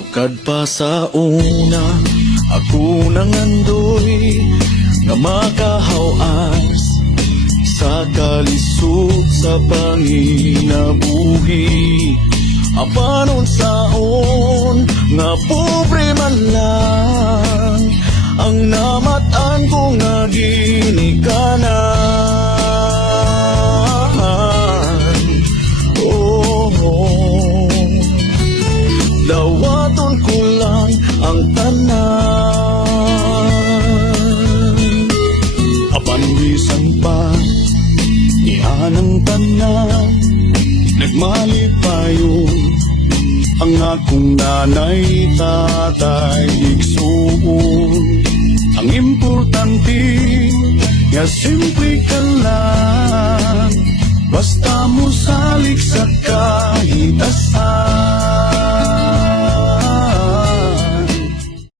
Sukad pa sa una, ako nangandoy nga makahawas sa kalisod sa panginabuhi. Apanon saon nga pobre man lang ang namatan ko nga ginikanan. Oh, dawaton ko lang ang tanan. Apan bisan pa ianang tanan, nagmalipayon ang akong nanay, tatay, igsuon. Ang importante nga simple ka lang, basta mo salik sa kahit asan.